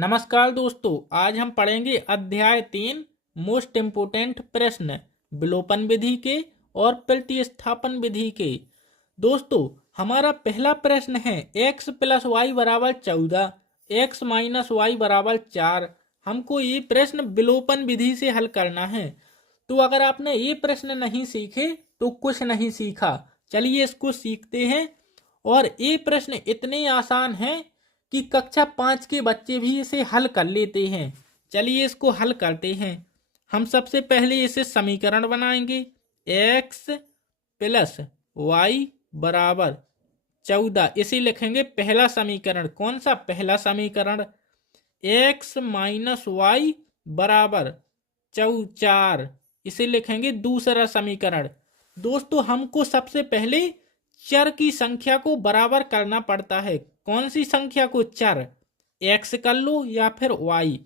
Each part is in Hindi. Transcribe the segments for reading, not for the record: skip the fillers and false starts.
नमस्कार दोस्तों, आज हम पढ़ेंगे अध्याय 3 मोस्ट इम्पोर्टेंट प्रश्न विलोपन विधि के और प्रतिस्थापन विधि के। दोस्तों, हमारा पहला प्रश्न है x प्लस वाई बराबर 14, x माइनस वाई बराबर 4। हमको ये प्रश्न विलोपन विधि से हल करना है। तो अगर आपने ये प्रश्न नहीं सीखे तो कुछ नहीं सीखा। चलिए इसको सीखते हैं। और ये प्रश्न इतने आसान हैं कि कक्षा 5 के बच्चे भी इसे हल कर लेते हैं। चलिए इसको हल करते हैं। हम सबसे पहले इसे समीकरण बनाएंगे। x प्लस वाई बराबर 14 इसे लिखेंगे पहला समीकरण। कौन सा पहला समीकरण? x माइनस वाई बराबर 4 इसे लिखेंगे दूसरा समीकरण। दोस्तों, हमको सबसे पहले चर की संख्या को बराबर करना पड़ता है। कौन सी संख्या को? चर। x कर लो या फिर y।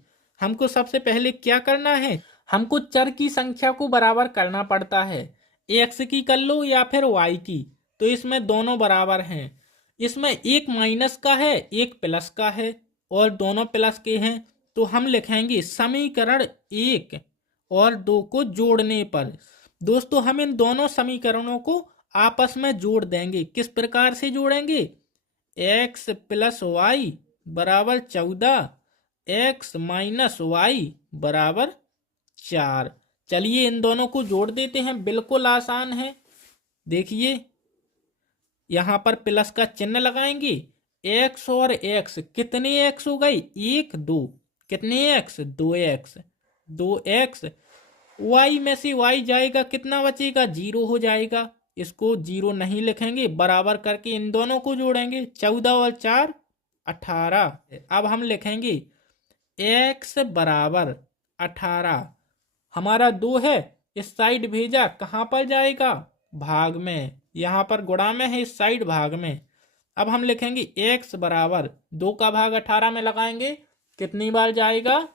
हमको सबसे पहले क्या करना है? हमको चर की संख्या को बराबर करना पड़ता है। x की कर लो या फिर y की। तो इसमें दोनों बराबर हैं। इसमें एक माइनस का है, एक प्लस का है, और दोनों प्लस के हैं। तो हम लिखेंगे समीकरण 1 और 2 को जोड़ने पर। दोस्तों, हम इन दोनों समीकरणों को आपस में जोड़ देंगे। किस प्रकार से जोड़ेंगे? x प्लस वाई बराबर 14, x माइनस वाई बराबर 4। चलिए इन दोनों को जोड़ देते हैं। बिल्कुल आसान है। देखिए, यहां पर प्लस का चिन्ह लगाएंगे। x और x, कितने x हो गई? 1 2। कितने x? 2x। 2x y में से y जाएगा, कितना बचेगा? 0 हो जाएगा। इसको 0 नहीं लिखेंगे, बराबर करके इन दोनों को जोड़ेंगे। 14 और 4 18। अब हम लिखेंगे x बराबर 18। हमारा 2 है, इस साइड भेजा, कहाँ पर जाएगा? भाग में। यहाँ पर गुणा में है, इस साइड भाग में। अब हम लिखेंगे x बराबर 2 का भाग 18 में लगाएंगे। कितनी बार जाएगा?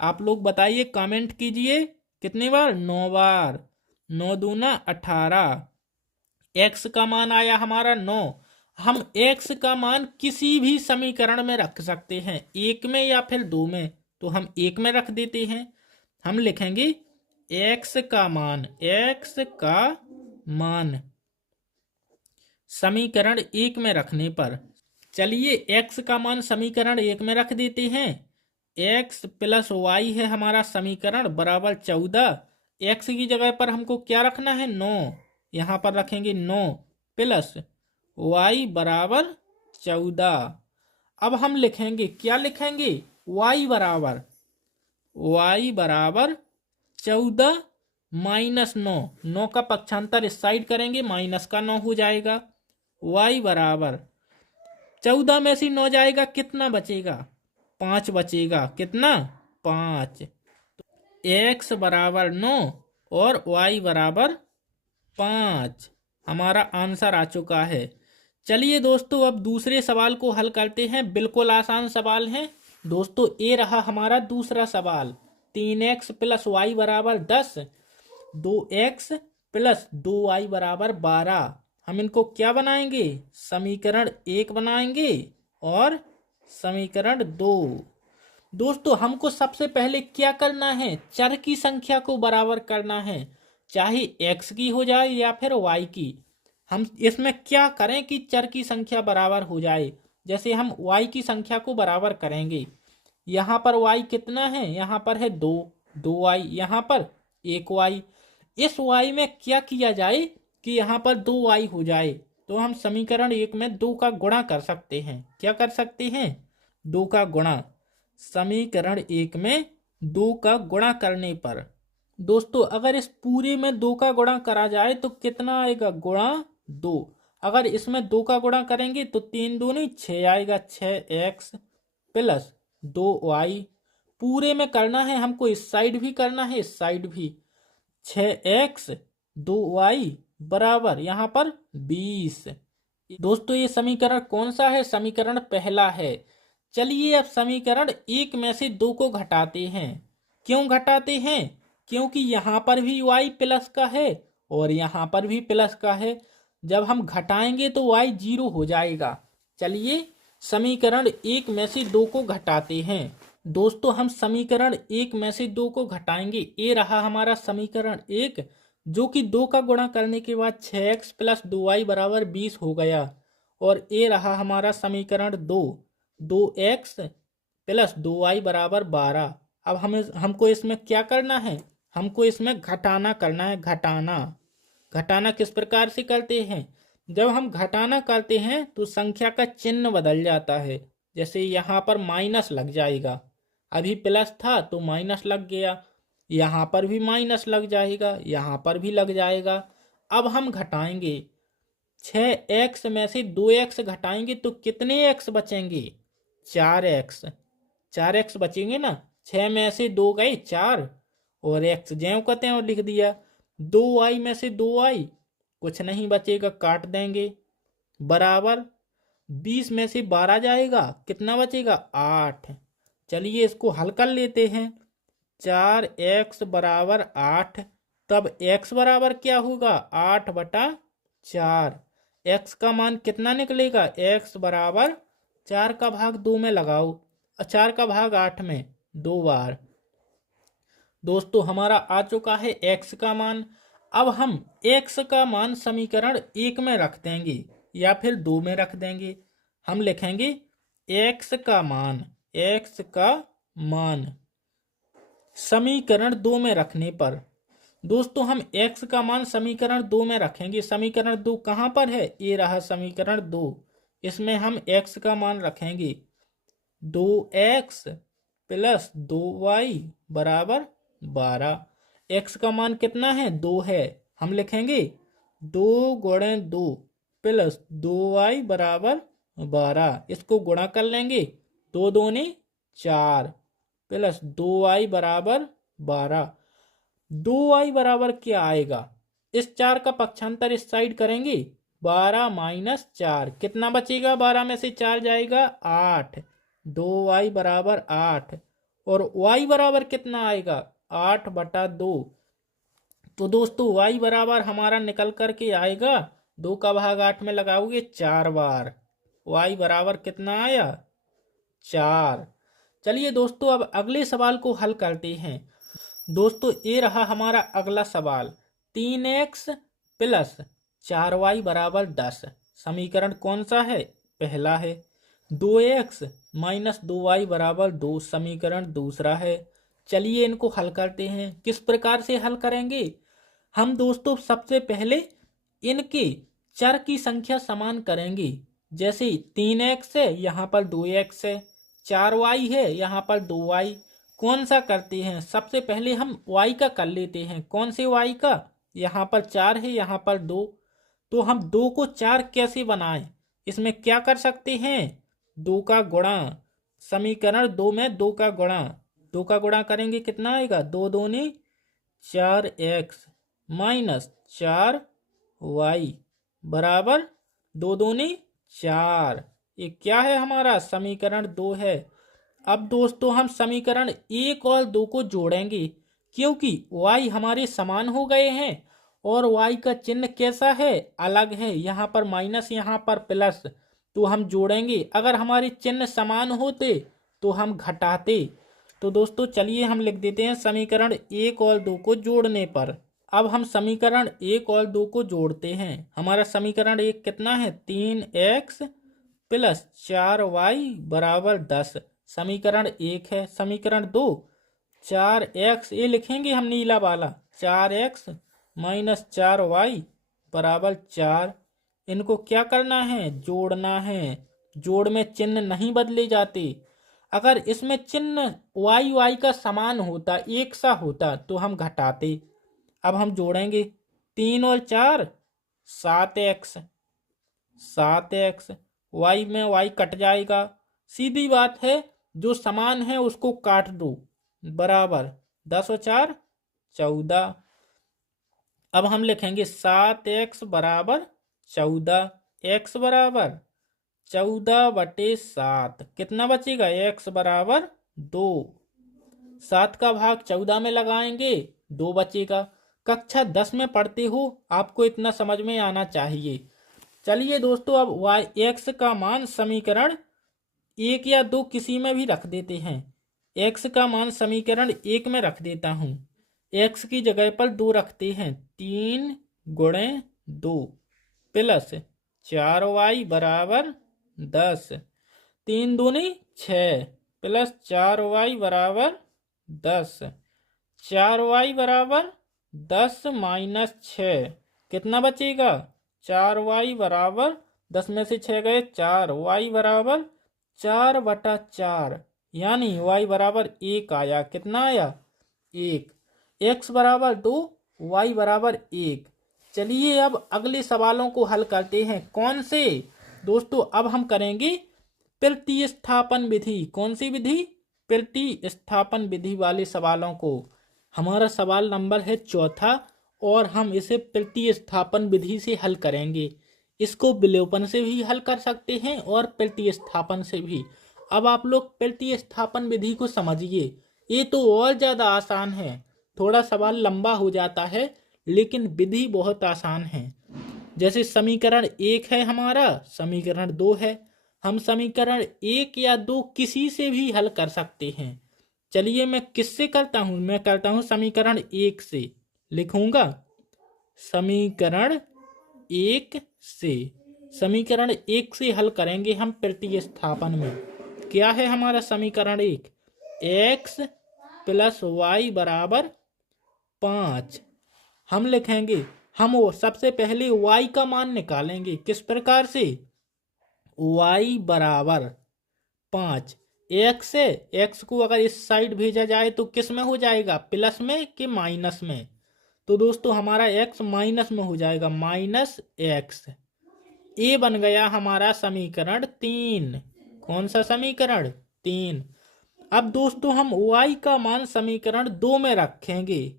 आप लोग बताइए, कमेंट कीजिए। कितनी बार? 9 बार। 9 दूना 18। x का मान आया हमारा 9। हम x का मान किसी भी समीकरण में रख सकते हैं, 1 में या फिर 2 में। तो हम 1 में रख देते हैं। हम लिखेंगे x का मान समीकरण 1 में रखने पर। चलिए x का मान समीकरण 1 में रख देते हैं। x प्लस वाई है हमारा समीकरण बराबर 14। x की जगह पर हमको क्या रखना है? 9। यहाँ पर रखेंगे 9 प्लस y बराबर 14। अब हम लिखेंगे, क्या लिखेंगे? y बराबर 14 माइनस 9। 9 का पक्षांतर इस साइड करेंगे, माइनस का 9 हो जाएगा। y बराबर 14 में से 9 जाएगा, कितना बचेगा? 5 बचेगा। कितना? 5। x बराबर 9 और y बराबर 5। हमारा आंसर आ चुका है। चलिए दोस्तों, अब दूसरे सवाल को हल करते हैं। बिल्कुल आसान सवाल है। दोस्तों, ये रहा हमारा दूसरा सवाल। 3x प्लस वाई बराबर 10, 2x प्लस 2y बराबर 12। हम इनको क्या बनाएंगे? समीकरण 1 बनाएंगे और समीकरण 2। दोस्तों, हमको सबसे पहले क्या करना है? चर की संख्या को बराबर करना है, चाहे x की हो जाए या फिर y की। हम इसमें क्या करें कि चर की संख्या बराबर हो जाए? जैसे हम y की संख्या को बराबर करेंगे। यहाँ पर y कितना है? यहाँ पर है 2y, यहाँ पर 1y। इस y में क्या किया जाए कि यहाँ पर 2y हो जाए? तो हम समीकरण 1 में 2 का गुणा कर सकते हैं। क्या कर सकते हैं? 2 का गुणा। समीकरण 1 में 2 का गुणा करने पर दोस्तों, अगर इस पूरे में 2 का गुणा करा जाए तो कितना आएगा? गुणा 2। अगर इसमें 2 का गुणा करेंगे तो 3 दूनी 6 आएगा। 6x plus 2y। पूरे में करना है हमको, इस साइड भी करना है, इस साइड भी। 6x 2y बराबर यहाँ पर 20। दोस्तों, ये समीकरण कौन सा है? समीकरण पहला है। चलिए अब समीकरण 1 में से 2 को घटाते हैं। क्यों घटाते हैं? क्योंकि यहाँ पर भी y प्लस का है और यहाँ पर भी प्लस का है। जब हम घटाएंगे तो y 0 हो जाएगा। चलिए समीकरण 1 में से 2 को घटाते हैं। दोस्तों हम समीकरण 1 में से 2 को घटाएंगे। ये रहा हमारा समीकरण 1, जो कि 2 का गुणा करने के बाद 6x प्लस 2y बराबर 20 हो गया। और ये रहा हमारा समीकरण 2, 2x प्लस 2y बराबर 12। अब हमको इसमें क्या करना है, हमको इसमें घटाना करना है। घटाना किस प्रकार से करते हैं, जब हम घटाना करते हैं तो संख्या का चिन्ह बदल जाता है। जैसे यहाँ पर माइनस लग जाएगा, अभी प्लस था तो माइनस लग गया, यहाँ पर भी माइनस लग जाएगा, यहाँ पर भी लग जाएगा। अब हम घटाएंगे, 6x में से 2x घटाएंगे तो कितने x बचेंगे, 4x। 4x बचेंगे ना, 6 में से 2 गए 4 और x ज्यों कहते हैं और लिख दिया। 2y में से 2y कुछ नहीं बचेगा, काट देंगे, बराबर 20 में से 12 जाएगा, कितना बचेगा 8। चलिए इसको हल कर लेते हैं। 4x बराबर 8, तब x बराबर क्या होगा 8/4। x का मान कितना निकलेगा, x बराबर 4 का भाग 2 में लगाओ, 4 का भाग 8 में 2 बार। दोस्तों हमारा आ चुका है x का मान। अब हम x का मान समीकरण 1 में रख देंगे या फिर 2 में रख देंगे। हम लिखेंगे x का मान समीकरण 2 में रखने पर। दोस्तों हम x का मान समीकरण 2 में रखेंगे। समीकरण 2 कहाँ पर है, ये रहा समीकरण 2। इसमें हम x का मान रखेंगे 2x प्लस 2y बराबर 12। x का मान कितना है, 2 है। हम लिखेंगे 2 गुणे 2 प्लस 2y बराबर 12। इसको गुणा कर लेंगे, 2 दूनी 4 प्लस 2y बराबर 12। 2y बराबर क्या आएगा, इस 4 का पक्षांतर इस साइड करेंगे, 12 माइनस 4 कितना बचेगा, 12 में से 4 जाएगा 8। 2y बराबर 8 और y बराबर कितना आएगा 8/2। तो दोस्तों y बराबर हमारा निकल कर के आएगा, 2 का भाग 8 में लगाओगे 4 बार, y बराबर कितना आया 4। चलिए दोस्तों अब अगले सवाल को हल करते हैं। दोस्तों ये रहा हमारा अगला सवाल, 3x प्लस 4y बराबर 10। समीकरण कौन सा है, पहला है। 2x माइनस 2y बराबर 2 समीकरण दूसरा है। चलिए इनको हल करते हैं। किस प्रकार से हल करेंगे, हम दोस्तों सबसे पहले इनके चर की संख्या समान करेंगे। जैसे 3x है, यहाँ पर 2x है, 4y है, यहाँ पर 2y। कौन सा करते हैं, सबसे पहले हम y का कर लेते हैं। कौन से y का, यहाँ पर 4 है, यहाँ पर 2। तो हम 2 को 4 कैसे बनाएं, इसमें क्या कर सकते हैं, 2 का गुणा। समीकरण 2 में 2 का गुणा, 2 का गुणा करेंगे कितना आएगा, 2 दूनी 4x माइनस 4y बराबर 2 दूनी 4। ये क्या है, हमारा समीकरण 2 है। अब दोस्तों हम समीकरण 1 और 2 को जोड़ेंगे, क्योंकि y हमारे समान हो गए हैं और y का चिन्ह कैसा है, अलग है। यहाँ पर माइनस, यहाँ पर प्लस, तो हम जोड़ेंगे। अगर हमारे चिन्ह समान होते तो हम घटाते। तो दोस्तों चलिए हम लिख देते हैं समीकरण 1 और 2 को जोड़ने पर। अब हम समीकरण 1 और 2 को जोड़ते हैं। हमारा समीकरण 1 कितना है, 3x प्लस 4y बराबर 10 समीकरण 1 है। समीकरण 2 4x, ये लिखेंगे हम नीला वाला, 4x माइनस 4y बराबर 4। इनको क्या करना है, जोड़ना है। जोड़ में चिन्ह नहीं बदले जाते। अगर इसमें चिन्ह y का समान होता, एक सा होता, तो हम घटाते। अब हम जोड़ेंगे, 3 और 4 7x, 7x, y में y कट जाएगा। सीधी बात है, जो समान है उसको काट दो, बराबर 10 और 4 14। अब हम लिखेंगे 7x बराबर 14, x बराबर 14/7। कितना बचेगा, x बराबर 2। 7 का भाग 14 में लगाएंगे, 2 बचेगा। कक्षा 10 में पढ़ते हो, आपको इतना समझ में आना चाहिए। चलिए दोस्तों अब x का मान समीकरण 1 या 2 किसी में भी रख देते हैं। एक्स का मान समीकरण 1 में रख देता हूँ। एक्स की जगह पर 2 रखते हैं। 3 गुणे 2 प्लस 4y बराबर 10। 3 दूनी 6 प्लस 4y बराबर 10। 4y बराबर 10 माइनस 6 कितना बचेगा? 4y बराबर 10 में से 6 गए 4, y बराबर 4/4 यानी y बराबर 1 आया। कितना आया? 1। x बराबर 2, y बराबर 1। चलिए अब अगले सवालों को हल करते हैं। कौन से दोस्तों? अब हम करेंगे प्रतिस्थापन विधि। कौन सी विधि? प्रतिस्थापन विधि वाले सवालों को। हमारा सवाल नंबर है 4 और हम इसे प्रतिस्थापन विधि से हल करेंगे। इसको विलोपन से भी हल कर सकते हैं और प्रतिस्थापन से भी। अब आप लोग प्रतिस्थापन विधि को समझिए। ये तो और ज़्यादा आसान है। थोड़ा सवाल लंबा हो जाता है लेकिन विधि बहुत आसान है। जैसे समीकरण 1 है हमारा, समीकरण 2 है। हम समीकरण 1 या 2 किसी से भी हल कर सकते हैं। चलिए मैं किससे करता हूँ? मैं करता हूँ समीकरण 1 से। लिखूंगा समीकरण 1 से। समीकरण 1 से हल करेंगे हम प्रतिस्थापन में। क्या है हमारा समीकरण 1? x प्लस वाई बराबर 5। हम लिखेंगे, हम वो सबसे पहले y का मान निकालेंगे। किस प्रकार से? y बराबर 5। x है, x को अगर इस साइड भेजा जाए तो किस में हो जाएगा? प्लस में कि माइनस में? तो दोस्तों हमारा x माइनस में हो जाएगा, माइनस x। ये बन गया हमारा समीकरण 3। कौन सा समीकरण? 3। अब दोस्तों हम y का मान समीकरण 2 में रखेंगे।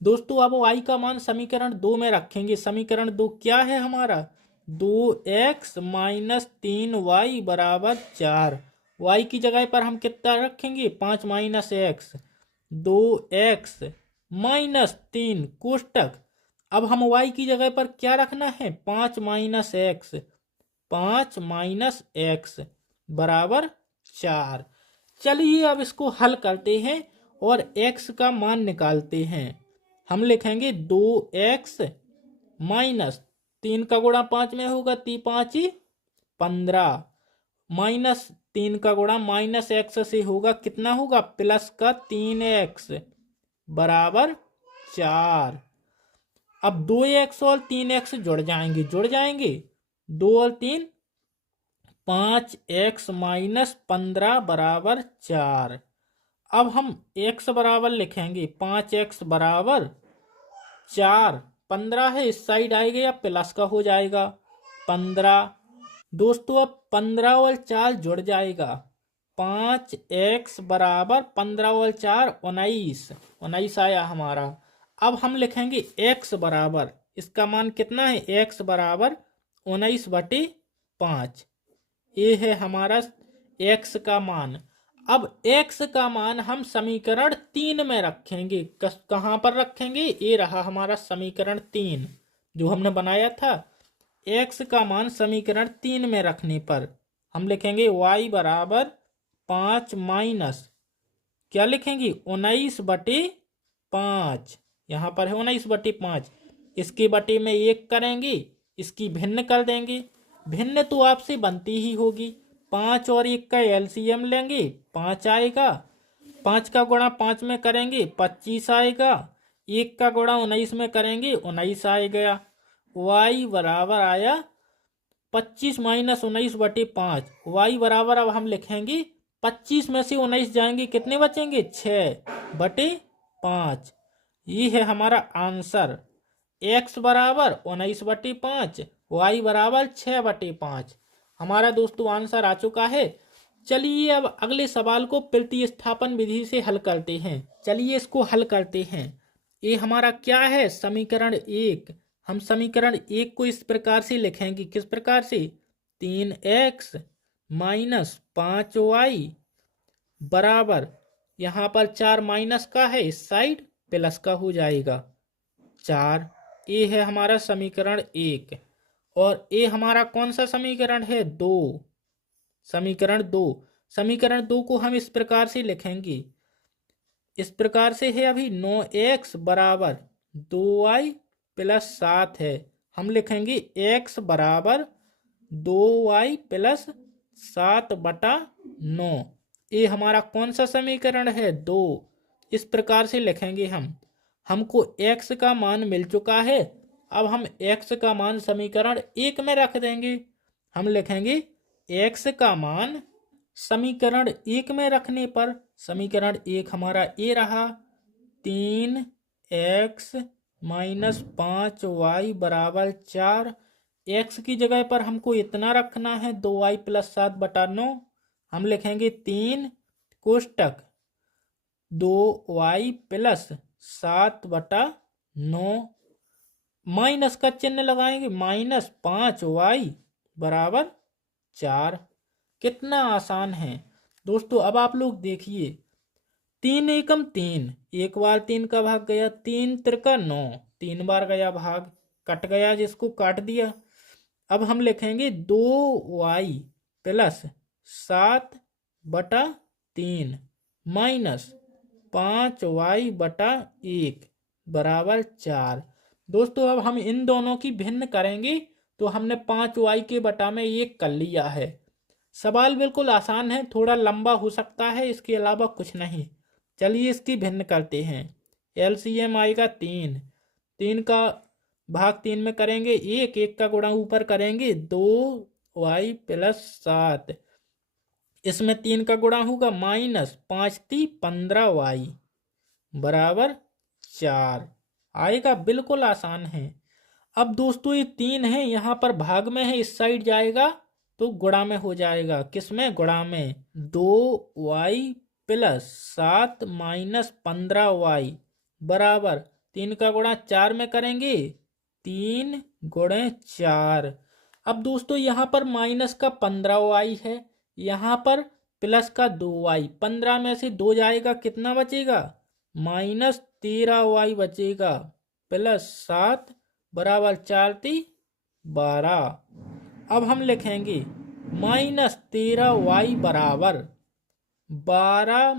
दोस्तों अब y का मान समीकरण 2 में रखेंगे। समीकरण 2 क्या है हमारा? 2x माइनस 3y बराबर 4। y की जगह पर हम कितना रखेंगे? 5 माइनस x। 2x minus 3 कोष्टक। अब हम y की जगह पर क्या रखना है? 5 माइनस x। 5 माइनस x बराबर 4। चलिए अब इसको हल करते हैं और x का मान निकालते हैं। हम लिखेंगे 2x माइनस 3 का गुणा 5 में होगा, 3 5 15 माइनस 3 का गुणा माइनस x से होगा, कितना होगा? प्लस का 3x बराबर 4। अब 2x और 3x जुड़ जाएंगे 2 और 3 5x माइनस 15 बराबर 4। अब हम x बराबर लिखेंगे 5x बराबर 4। 15 है, इस साइड आएगा, प्लस का हो जाएगा 15। दोस्तों अब 15 और 4 जुड़ जाएगा। 5x बराबर 15 और 4 19 आया हमारा। अब हम लिखेंगे x बराबर, इसका मान कितना है? x बराबर 19/5। ये है हमारा x का मान। अब x का मान हम समीकरण 3 में रखेंगे। कहाँ पर रखेंगे? ये रहा हमारा समीकरण 3 जो हमने बनाया था। x का मान समीकरण 3 में रखने पर हम लिखेंगे y बराबर 5 माइनस क्या लिखेंगे? 19/5। यहाँ पर है 19/5। इसके बटे में 1 करेंगे, इसकी भिन्न कर देंगे। भिन्न तो आपसे बनती ही होगी। 5 और 1 का एलसीएम लेंगे, 5 आएगा। 5 का गुणा 5 में करेंगे 25 आएगा। 1 का गुणा 19 में करेंगे 19 आएगा। y बराबर आया 25 माइनस 19/5। y बराबर अब हम लिखेंगे 25 में से 19 जाएंगे, कितने बचेंगे? 6/5। ये है हमारा आंसर। x बराबर 19/5, y बराबर 6/5। हमारा दोस्तों आंसर आ चुका है। चलिए अब अगले सवाल को प्रतिस्थापन विधि से हल करते हैं। चलिए इसको हल करते हैं। ये हमारा क्या है? समीकरण 1। हम समीकरण 1 को इस प्रकार से लिखेंगे। किस प्रकार से? 3x माइनस 5y बराबर, यहाँ पर 4 माइनस का है, इस साइड प्लस का हो जाएगा 4। ये है हमारा समीकरण 1। और ये हमारा कौन सा समीकरण है? 2। समीकरण 2 को हम इस प्रकार से लिखेंगे। इस प्रकार से है अभी 9x बराबर 2y प्लस 7 है। हम लिखेंगे x बराबर 2y प्लस 7/9। ये हमारा कौन सा समीकरण है? 2। इस प्रकार से लिखेंगे हम। हमको x का मान मिल चुका है। अब हम x का मान समीकरण 1 में रख देंगे। हम लिखेंगे x का मान समीकरण 1 में रखने पर समीकरण 1 हमारा ये रहा 3x माइनस 5y बराबर 4। x की जगह पर हमको इतना रखना है 2y प्लस 7/9। हम लिखेंगे 3 कोष्टक 2y प्लस 7/9 माइनस का चिन्ह लगाएंगे माइनस 5y बराबर 4। कितना आसान है दोस्तों। अब आप लोग देखिए 3 एकम 3, एक बार 3 का भाग गया, 3 त्रिका 9, 3 बार गया भाग, कट गया जिसको काट दिया। अब हम लिखेंगे 2y प्लस 7/3 माइनस 5y/1 बराबर 4। दोस्तों अब हम इन दोनों की भिन्न करेंगे तो हमने 5y के बटा में 1 कर लिया है। सवाल बिल्कुल आसान है, थोड़ा लंबा हो सकता है, इसके अलावा कुछ नहीं। चलिए इसकी भिन्न करते हैं। एलसीएम आएगा 3, 3 का भाग 3 में करेंगे 1, 1 का गुणा ऊपर करेंगे 2y प्लस 7। इसमें 3 का गुणा होगा माइनस 5 × 15y बराबर 4 आएगा। बिल्कुल आसान है। अब दोस्तों ये 3 है, यहाँ पर भाग में है, इस साइड जाएगा तो गुणा में हो जाएगा। किसमें? गुणा में। 2y प्लस 7 माइनस 15y बराबर 3 का गुणा 4 में करेंगे 3 गुणे 4। अब दोस्तों यहाँ पर माइनस का 15y है, यहाँ पर प्लस का 2y। 15 में से 2 जाएगा, कितना बचेगा? माइनस 13y बचेगा प्लस 7 बराबर 4 × 12। अब हम लिखेंगे माइनस 13y बराबर 12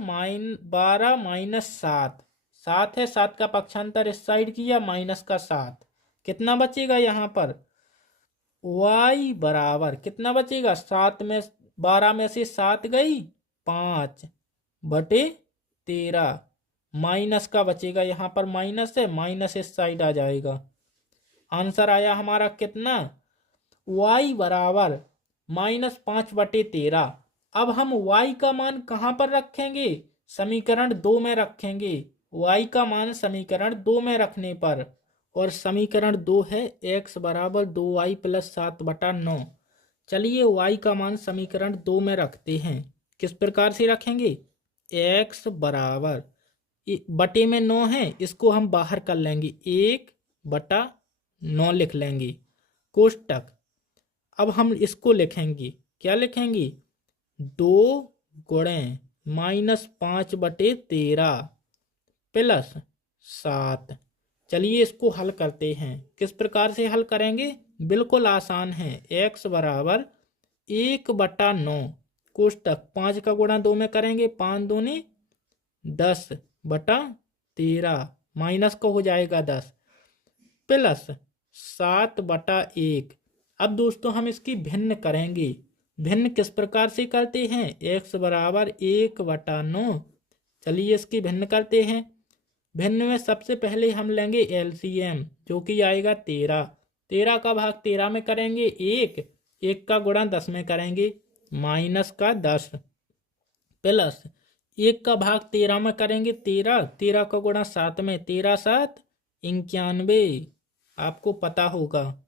माइनस 7। 7 है, 7 का पक्षांतर इस साइड किया, माइनस का 7। कितना बचेगा यहाँ पर? y बराबर कितना बचेगा? 7 में 12 में से 7 गई 5/13 माइनस का बचेगा, यहाँ पर माइनस है, माइनस इस साइड आ जाएगा। आंसर आया हमारा कितना? y बराबर माइनस 5/13। अब हम y का मान कहाँ पर रखेंगे? समीकरण 2 में रखेंगे। y का मान समीकरण 2 में रखने पर, और समीकरण 2 है x बराबर 2y प्लस 7/9। चलिए y का मान समीकरण 2 में रखते हैं। किस प्रकार से रखेंगे? x बराबर बटे में 9 है, इसको हम बाहर कर लेंगे, 1/9 लिख लेंगे कोष्टक। अब हम इसको लिखेंगे, क्या लिखेंगे? 2 गुणे माइनस 5/13 प्लस 7। चलिए इसको हल करते हैं। किस प्रकार से हल करेंगे? बिल्कुल आसान है। x बराबर 1/9 कोष्टक 5 का गुणा 2 में करेंगे, 5 दूनी 10/13 माइनस का हो जाएगा 10 प्लस 7/1। अब दोस्तों हम इसकी भिन्न करेंगे। भिन्न किस प्रकार से करते हैं? x बराबर 1/9। चलिए इसकी भिन्न करते हैं। भिन्न में सबसे पहले हम लेंगे एलसीएम, जो कि आएगा 13। 13 का भाग 13 में करेंगे 1, 1 का गुणा 10 में करेंगे माइनस का 10 प्लस 1 का भाग 13 में करेंगे 13, 13 का गुणा 7 में, 13 7 91, आपको पता होगा।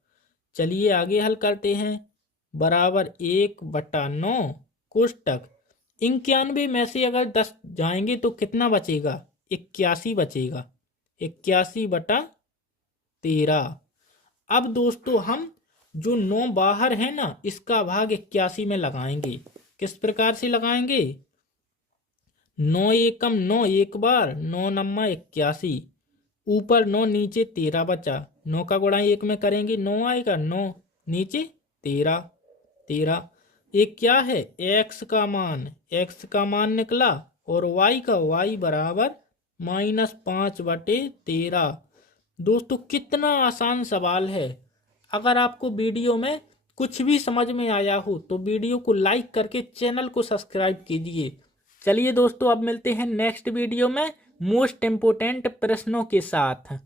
चलिए आगे हल करते हैं। बराबर 1/9 कोष्टक 91 में से अगर 10 जाएंगे तो कितना बचेगा? 81 बचेगा, 81/13। अब दोस्तों हम जो 9 बाहर है ना, इसका भाग 81 में लगाएंगे। किस प्रकार से लगाएंगे? 9 एकम 9 एक बार, 9 नम्मा 81, ऊपर 9 नीचे 13 बचा, 9 का गुणा 1 में करेंगे 9 आएगा, 9 नीचे 13। ये क्या है? x का मान, x का मान निकला, और y का, y बराबर -5/13। दोस्तों कितना आसान सवाल है। अगर आपको वीडियो में कुछ भी समझ में आया हो तो वीडियो को लाइक करके चैनल को सब्सक्राइब कीजिए। चलिए दोस्तों, अब मिलते हैं नेक्स्ट वीडियो में मोस्ट इम्पोर्टेंट प्रश्नों के साथ।